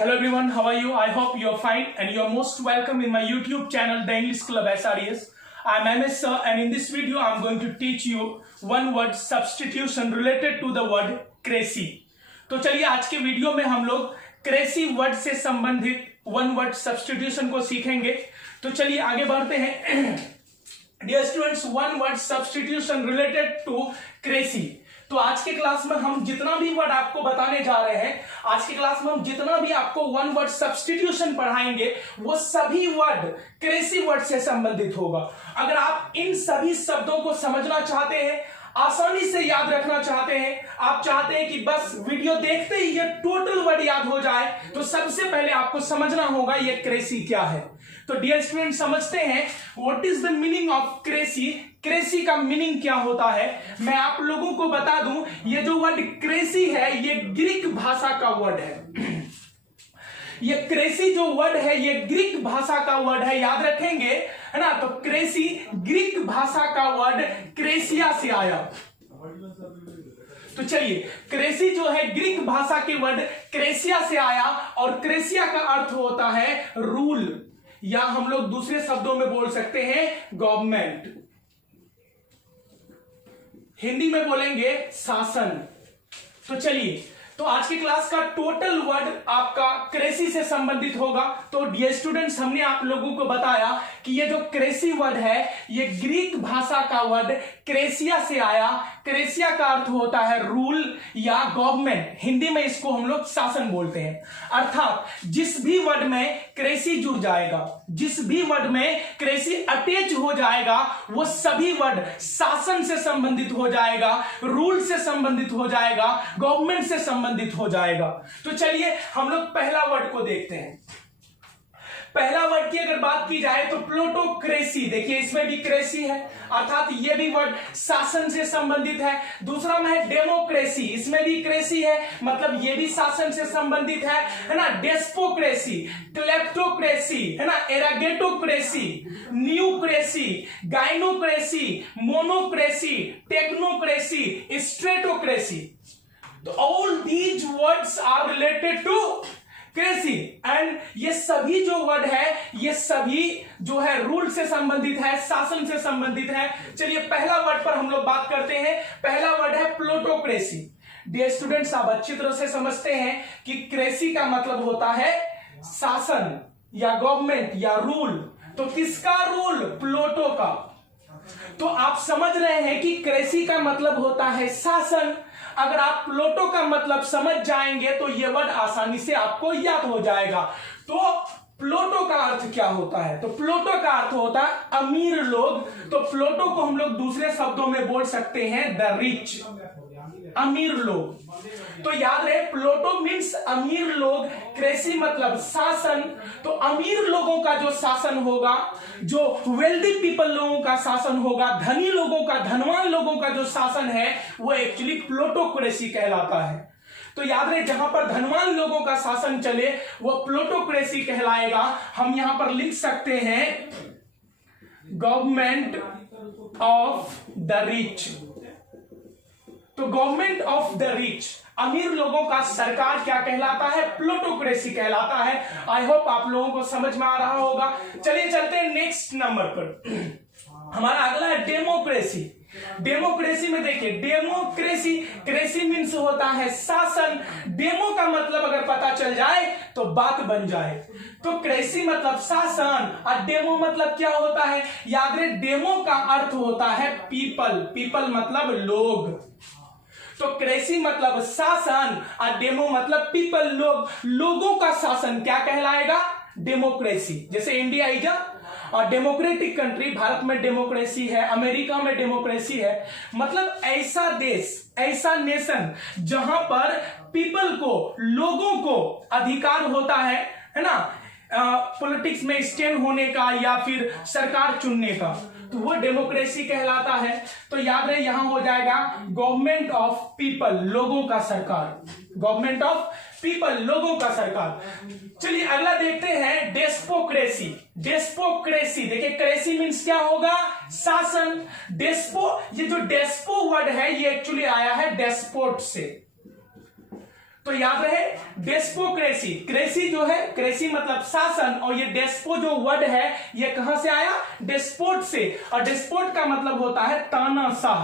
Hello everyone, how are you? I hope you are fine and you are most welcome in my YouTube channel, The English Club SRES. I am MS sir and in this video I am going to teach you one word substitution related to the word crazy. तो चलिए आज के video में हम लोग cracy word से संबंधित one word substitution को सीखेंगे। तो चलिए आगे बढ़ते हैं। Dear students, one word substitution related to cracy. तो आज के क्लास में हम जितना भी वर्ड आपको बताने जा रहे हैं, आज की क्लास में हम जितना भी आपको वन वर्ड सब्स्टिट्यूशन पढ़ाएंगे वो सभी वर्ड क्रेसी वर्ड से संबंधित होगा। अगर आप इन सभी शब्दों को समझना चाहते हैं, आसानी से याद रखना चाहते हैं, आप चाहते हैं कि बस वीडियो देखते ही ये टोटल वर्ड याद हो जाए, तो सबसे पहले आपको समझना होगा ये क्रेसी क्या है। तो डियर स्टूडेंट, समझते हैं what is the meaning of cracy. Cracy का मीनिंग क्या होता है मैं आप लोगों को बता दूं। ये जो वर्ड क्रेसी है ये ग्रीक भाषा का वर्ड है। ये क्रेसी जो वर्ड है ये ग्रीक भाषा का वर्ड है, याद रखेंगे, है ना। तो क्रेसी ग्रीक भाषा का वर्ड क्रेसिया से आया। तो चलिए, क्रेसी जो है ग्रीक भाषा के वर्ड क्रेसिया से आया और क्रेसिया का अर्थ होता है रूल, या हम लोग दूसरे शब्दों में बोल सकते हैं गवर्नमेंट। हिंदी में बोलेंगे शासन। तो चलिए, तो आज की क्लास का टोटल वर्ड आपका क्रेसी से संबंधित होगा। तो डियर स्टूडेंट्स, हमने आप लोगों को बताया कि ये जो क्रेसी वर्ड है ये ग्रीक भाषा का वर्ड क्रेसिया से आया। क्रेसिया का अर्थ होता है रूल या गवर्नमेंट, हिंदी में इसको हम लोग शासन बोलते हैं। अर्थात जिस भी वर्ड में क्रेसी जुड़ जाएगा, जिस भी वर्ड में क्रेसी अटैच हो जाएगा, वो सभी वर्ड शासन से संबंधित हो जाएगा, रूल से संबंधित हो जाएगा, गवर्नमेंट से संबंधित हो जाएगा। तो चलिए हम लोग पहला वर्ड को देखते हैं। पहला वर्ड की अगर बात की जाए तो प्लूटोक्रेसी। देखिए इसमें भी क्रेसी है, अर्थात ये भी वर्ड शासन से संबंधित है। दूसरा में है डेमोक्रेसी, इसमें भी क्रेसी है, मतलब ये भी शासन से संबंधित है ना। डेस्पोक्रेसी, क्लेप्टोक्रेसी, है ना, एरागेटोक्रेसी, न्यूक्रेसी, गाइनोक्रेसी, मोनोक्रेसी, टेक्नोक्रेसी, स्ट्रेटोक्रेसी। तो all these words are related to cracy and ये सभी जो वर्ड है ये सभी जो है रूल से संबंधित है, शासन से संबंधित है। चलिए पहला वर्ड पर हम लोग बात करते हैं। पहला वर्ड है प्लूटोक्रेसी। डियर स्टूडेंट्स, आप अच्छी तरह से समझते हैं कि क्रेसी का मतलब होता है शासन या गवर्नमेंट या रूल। तो किसका रूल? प्लूटो का। तो आप समझ रहे हैं कि क्रेसी का मतलब होता है शासन। अगर आप प्लूटो का मतलब समझ जाएंगे तो यह वर्ड आसानी से आपको याद हो जाएगा। तो प्लूटो का अर्थ क्या होता है? तो प्लूटो का अर्थ होता है अमीर लोग। तो प्लूटो को हम लोग दूसरे शब्दों में बोल सकते हैं द रिच, अमीर लोग। तो याद रहे, प्लूटो मीन्स अमीर लोग, क्रेसी मतलब शासन। तो अमीर लोगों का जो शासन होगा, जो वेल्दी पीपल लोगों का शासन होगा, धनी लोगों का, धनवान लोगों का जो शासन है वो एक्चुअली प्लूटोक्रेसी कहलाता है। तो याद रहे, जहां पर धनवान लोगों का शासन चले वो प्लूटोक्रेसी कहलाएगा। हम यहां पर लिख सकते हैं गवर्नमेंट ऑफ द रिच। तो गवर्नमेंट ऑफ द रिच, अमीर लोगों का सरकार क्या कहलाता है? प्लूटोक्रेसी कहलाता है। आई होप आप लोगों को समझ में आ रहा होगा। चलिए चलते हैं नेक्स्ट नंबर पर। हमारा अगला है डेमोक्रेसी। डेमोक्रेसी में देखिए, डेमोक्रेसी, क्रेसी मीन्स होता है शासन। डेमो का मतलब अगर पता चल जाए तो बात बन जाए। तो क्रेसी मतलब शासन और डेमो मतलब क्या होता है? याद रहे, डेमो का अर्थ होता है पीपल, पीपल मतलब लोग। तो क्रेसी मतलब शासन और डेमो मतलब पीपल, लोग। लोगों का शासन क्या कहलाएगा? डेमोक्रेसी। जैसे India is a democratic country, Bharat में डेमोक्रेसी है, अमेरिका में डेमोक्रेसी है। मतलब ऐसा देश, ऐसा नेशन जहां पर पीपल को, लोगों को अधिकार होता है ना, पॉलिटिक्स में स्टैंड होने का या फिर सरकार चुनने का, तो वो डेमोक्रेसी कहलाता है। तो याद रहे, यहां हो जाएगा गवर्नमेंट ऑफ पीपल, लोगों का सरकार, गवर्नमेंट ऑफ पीपल, लोगों का सरकार। चलिए अगला देखते हैं डेस्पोक्रेसी। डेस्पोक्रेसी, देखिए क्रेसी मीन्स क्या होगा? शासन। डेस्पो, ये जो डेस्पो वर्ड है ये एक्चुअली आया है डेस्पोट से। तो याद रहे डेस्पोक्रेसी, क्रेसी जो है, क्रेसी मतलब शासन, और ये डेस्पो जो वर्ड है ये कहां से आया, डेस्पोट से, और डेस्पोट का मतलब होता है तानाशाह।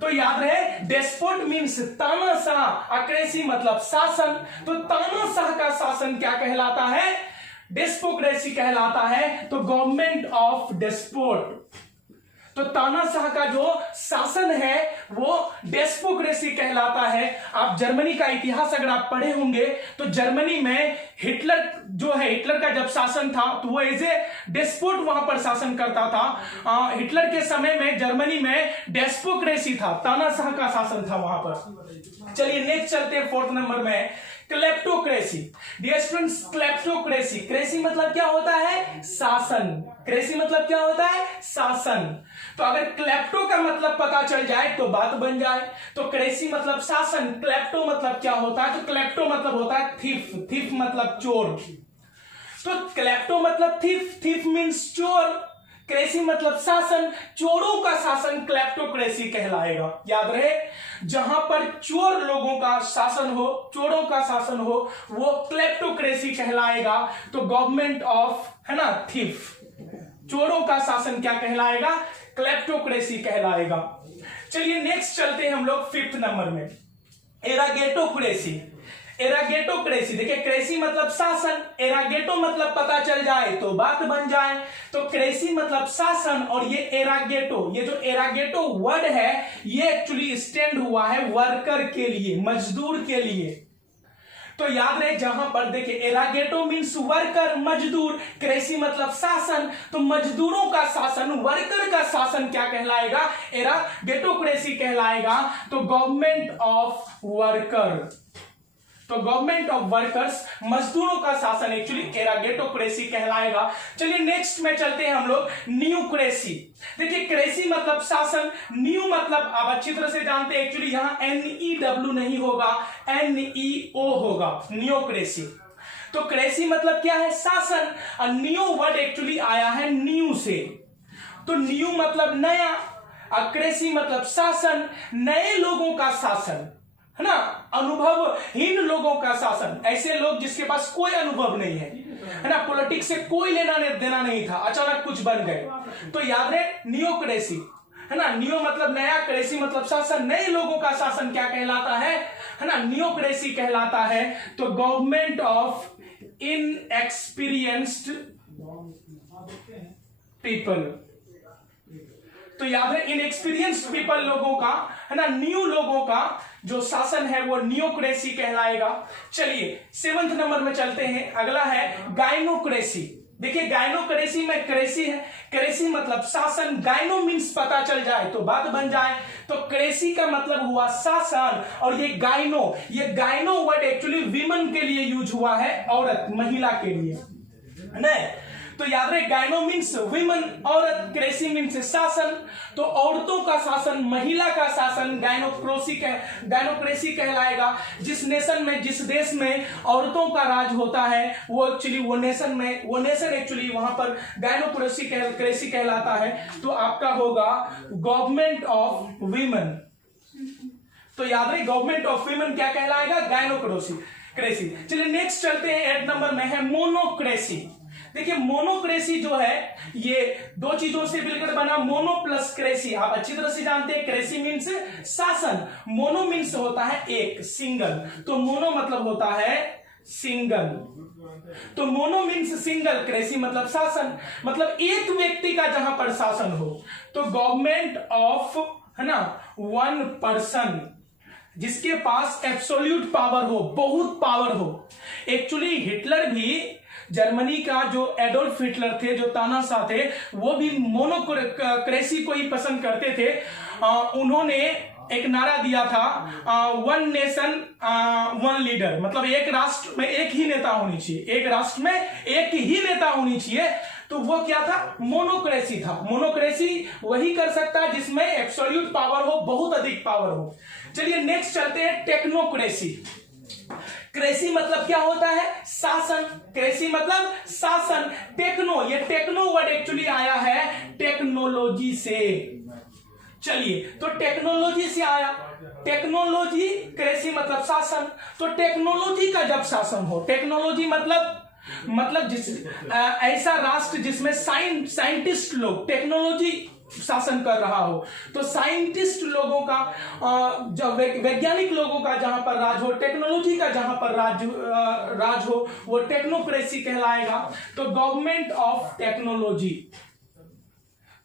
तो याद रहे डेस्पोट मीन्स तानाशाह, क्रेसी मतलब शासन। तो तानाशाह का शासन क्या कहलाता है, डेस्पोक्रेसी कहलाता है। तो गवर्नमेंट ऑफ डेस्पोट, तो तानाशाह का जो शासन है वो डेस्पोक्रेसी कहलाता है। आप जर्मनी का इतिहास अगर आप पढ़े होंगे तो जर्मनी में हिटलर जो है, हिटलर का जब शासन था तो वो एज ए डेस्पोट वहां पर शासन करता था। हिटलर के समय में जर्मनी में डेस्पोक्रेसी था, तानाशाह का शासन था वहां पर। चलिए नेक्स्ट चलते हैं 4th नंबर में, kleptocracy. Dear students, kleptocracy, cracy मतलब क्या होता है, शासन। क्रेसी मतलब क्या होता है, शासन। तो अगर क्लेप्टो का मतलब पता चल जाए तो बात बन जाए। तो क्रेसी मतलब शासन, क्लेप्टो मतलब क्या होता है, तो क्लेप्टो मतलब होता है थीफ, थीफ मतलब चोर। तो क्लेप्टो मतलब थीफ, थीफ मीन्स चोर, क्रेसी मतलब शासन, चोरों का शासन क्लेप्टोक्रेसी कहलाएगा। याद रहे जहां पर चोर लोगों का शासन हो, चोरों का शासन हो, वो क्लेप्टोक्रेसी कहलाएगा। तो गवर्नमेंट ऑफ, है ना, थीफ, चोरों का शासन क्या कहलाएगा, क्लेप्टोक्रेसी कहलाएगा। चलिए नेक्स्ट चलते हैं हम लोग 5th नंबर में, एरागेटोक्रेसी। एरागेटोक्रेसी, देखिए क्रेसी मतलब शासन, एरागेटो मतलब पता चल जाए तो बात बन जाए। तो क्रेसी मतलब शासन, और ये एरागेटो, ये जो एरागेटो वर्ड है ये एक्चुअली स्टैंड हुआ है वर्कर के लिए, मजदूर के लिए। तो याद रहे जहां पर देखिए एरागेटो मीन्स वर्कर, मजदूर, क्रेसी मतलब शासन, तो मजदूरों का शासन, वर्कर का शासन क्या कहलाएगा, एरागेटोक्रेसी कहलाएगा। तो गवर्नमेंट ऑफ वर्कर, तो गवर्नमेंट ऑफ वर्कर्स, मजदूरों का शासन एक्चुअली एरागेटोक्रेसी कहलाएगा। चलिए नेक्स्ट में चलते हैं हम लोग, न्यूक्रेसी। देखिए क्रेसी मतलब शासन, न्यू मतलब आप अच्छी तरह से जानते हैं एक्चुअली यहां NEW नहीं होगा, NEO होगा, न्यूक्रेसी। तो क्रेसी मतलब क्या है, शासन, और न्यू वर्ड एक्चुअली आया है न्यू से। तो न्यू मतलब नया, और क्रेसी मतलब शासन, नए लोगों का शासन, है ना, अनुभवहीन लोगों का शासन, ऐसे लोग जिसके पास कोई अनुभव नहीं है ना, पॉलिटिक्स से कोई लेना देना नहीं था, अचानक कुछ बन गए। तो याद है नियोक्रेसी, है ना, नियो मतलब नया, क्रेसी मतलब शासन, नए लोगों का शासन क्या कहलाता है ना, नियोक्रेसी कहलाता है। तो गवर्नमेंट ऑफ इनएक्सपीरियंस्ड पीपल, तो याद है इनएक्सपीरियंस्ड पीपल लोगों का, है ना, न्यू लोगों का जो शासन है वो नियोक्रेसी कहलाएगा। चलिए 7th नंबर में चलते हैं, अगला है गाइनोक्रेसी। देखिए गाइनोक्रेसी में क्रेसी है, क्रेसी मतलब शासन, गाइनो मीन्स पता चल जाए तो बात बन जाए। तो क्रेसी का मतलब हुआ शासन, और ये गाइनो वर्ड एक्चुअली विमेन के लिए यूज हुआ है, औरत, महिला के लिए, नहीं। तो याद रहे गाइनो मीन्स विमेन, औरत, क्रेसी मीन्स शासन। तो औरतों का शासन, महिला का शासन गाइनोक्रेसी कहलाएगा। जिस नेशन में, जिस देश में औरतों का राज होता है वो एक्चुअली वो नेशन एक्चुअली वहां पर गाइनोक्रेसी कहलाता है। तो आपका होगा गवर्नमेंट ऑफ वीमेन। तो याद रहे गवर्नमेंट ऑफ वीमेन क्या कहलाएगा, गाइनोक्रेसी। चलिए नेक्स्ट चलते हैं, 8 नंबर में है मोनोक्रेसी। देखिए मोनोक्रेसी जो है ये दो चीजों से मिलकर बना, मोनो प्लस क्रेसी। आप अच्छी तरह से जानते हैं क्रेसी मीन्स शासन, मोनो मीन्स होता है एक, सिंगल। तो मोनो मतलब होता है सिंगल, तो मोनो मीन्स सिंगल, क्रेसी मतलब शासन, मतलब एक व्यक्ति का जहां पर शासन हो। तो गवर्नमेंट ऑफ, है ना, वन पर्सन, जिसके पास एब्सोल्यूट पावर हो, बहुत पावर हो। एक्चुअली हिटलर भी, जर्मनी का जो एडोल्फ हिटलर थे, जो तानाशाह थे, वो भी मोनोक्रेसी को ही पसंद करते थे। उन्होंने एक नारा दिया था, वन नेशन वन लीडर, मतलब एक राष्ट्र में एक ही नेता होनी चाहिए, एक राष्ट्र में एक ही नेता होनी चाहिए। तो वो क्या था, मोनोक्रेसी था। मोनोक्रेसी वही कर सकता है जिसमें एब्सोल्यूट पावर हो, बहुत अधिक पावर हो। चलिए नेक्स्ट चलते हैं, टेक्नोक्रेसी। क्रेसी मतलब क्या होता है, शासन, क्रेसी मतलब शासन। टेक्नो, ये टेक्नो वर्ड एक्चुअली आया है टेक्नोलॉजी से। चलिए, तो टेक्नोलॉजी से आया, टेक्नोलॉजी क्रेसी मतलब शासन। तो टेक्नोलॉजी का जब शासन हो, टेक्नोलॉजी मतलब जिस ऐसा राष्ट्र जिसमें साइंटिस्ट लोग, टेक्नोलॉजी शासन कर रहा हो, तो साइंटिस्ट लोगों का, जो वैज्ञानिक लोगों का जहां पर राज हो, टेक्नोलॉजी का जहां पर राज हो, वो टेक्नोक्रेसी कहलाएगा। तो गवर्नमेंट ऑफ टेक्नोलॉजी,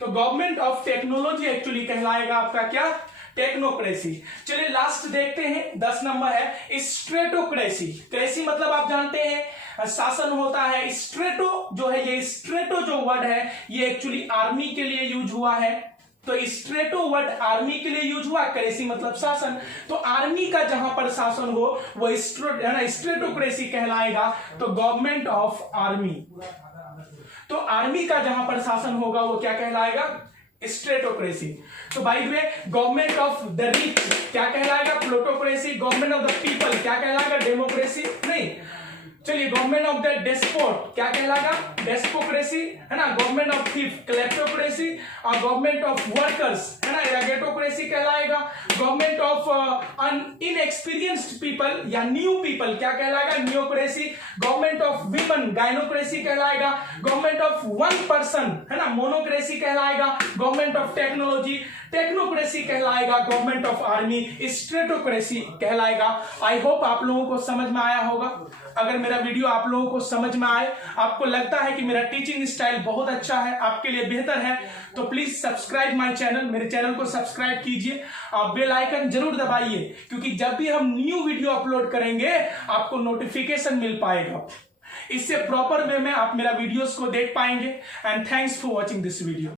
तो गवर्नमेंट ऑफ टेक्नोलॉजी एक्चुअली कहलाएगा आपका क्या, टेक्नोक्रेसी। चलिए लास्ट देखते हैं, 10 नंबर है स्ट्रेटोक्रेसी। क्रेसी मतलब आप जानते हैं शासन होता है। स्ट्रेटो जो है, ये स्ट्रेटो जो वर्ड है ये एक्चुअली आर्मी के लिए यूज हुआ है। तो स्ट्रेटो वर्ड आर्मी के लिए यूज हुआ, क्रेसी मतलब शासन। तो आर्मी का जहां पर शासन हो वो स्ट्रेटोक्रेसी कहलाएगा। तो गवर्नमेंट ऑफ आर्मी, तो आर्मी का जहां पर शासन होगा वो क्या कहलाएगा, स्ट्रेटोक्रेसी। तो by the way government of the rich क्या कहलाएगा, plutocracy. Government of the people क्या कहलाएगा, डेमोक्रेसी नहीं। चलिए, गवर्नमेंट ऑफ द डेस्पोट क्या कहलाएगा, डेस्पोक्रेसी, है ना। गवर्नमेंट ऑफ थीफ क्लेप्टोक्रेसी, और गवर्नमेंट ऑफ वर्कर्स है ना, एगेटोक्रेसी कहलाएगा। गवर्नमेंट ऑफ इनएक्सपीरियंस्ड पीपल या न्यू पीपल क्या कहलाएगा, न्यूक्रेसी। गवर्नमेंट ऑफ विमेन गाइनोक्रेसी कहलाएगा। गवर्नमेंट ऑफ वन पर्सन है ना, मोनोक्रेसी कहलाएगा। गवर्नमेंट ऑफ टेक्नोलॉजी टेक्नोक्रेसी कहलाएगा। गवर्नमेंट ऑफ आर्मी स्ट्रेटोक्रेसी कहलाएगा। आई होप आप लोगों को समझ में आया होगा। अगर मेरा वीडियो आप लोगों को समझ में आए, आपको लगता है कि मेरा टीचिंग स्टाइल बहुत अच्छा है, आपके लिए बेहतर है, तो प्लीज सब्सक्राइब माय चैनल, मेरे चैनल को सब्सक्राइब कीजिए और बेल आइकन जरूर दबाइए, क्योंकि जब भी हम न्यू वीडियो अपलोड करेंगे आपको नोटिफिकेशन मिल पाएगा। इससे प्रॉपर वे में आप मेरा वीडियोस को देख पाएंगे। And thanks for watching this video.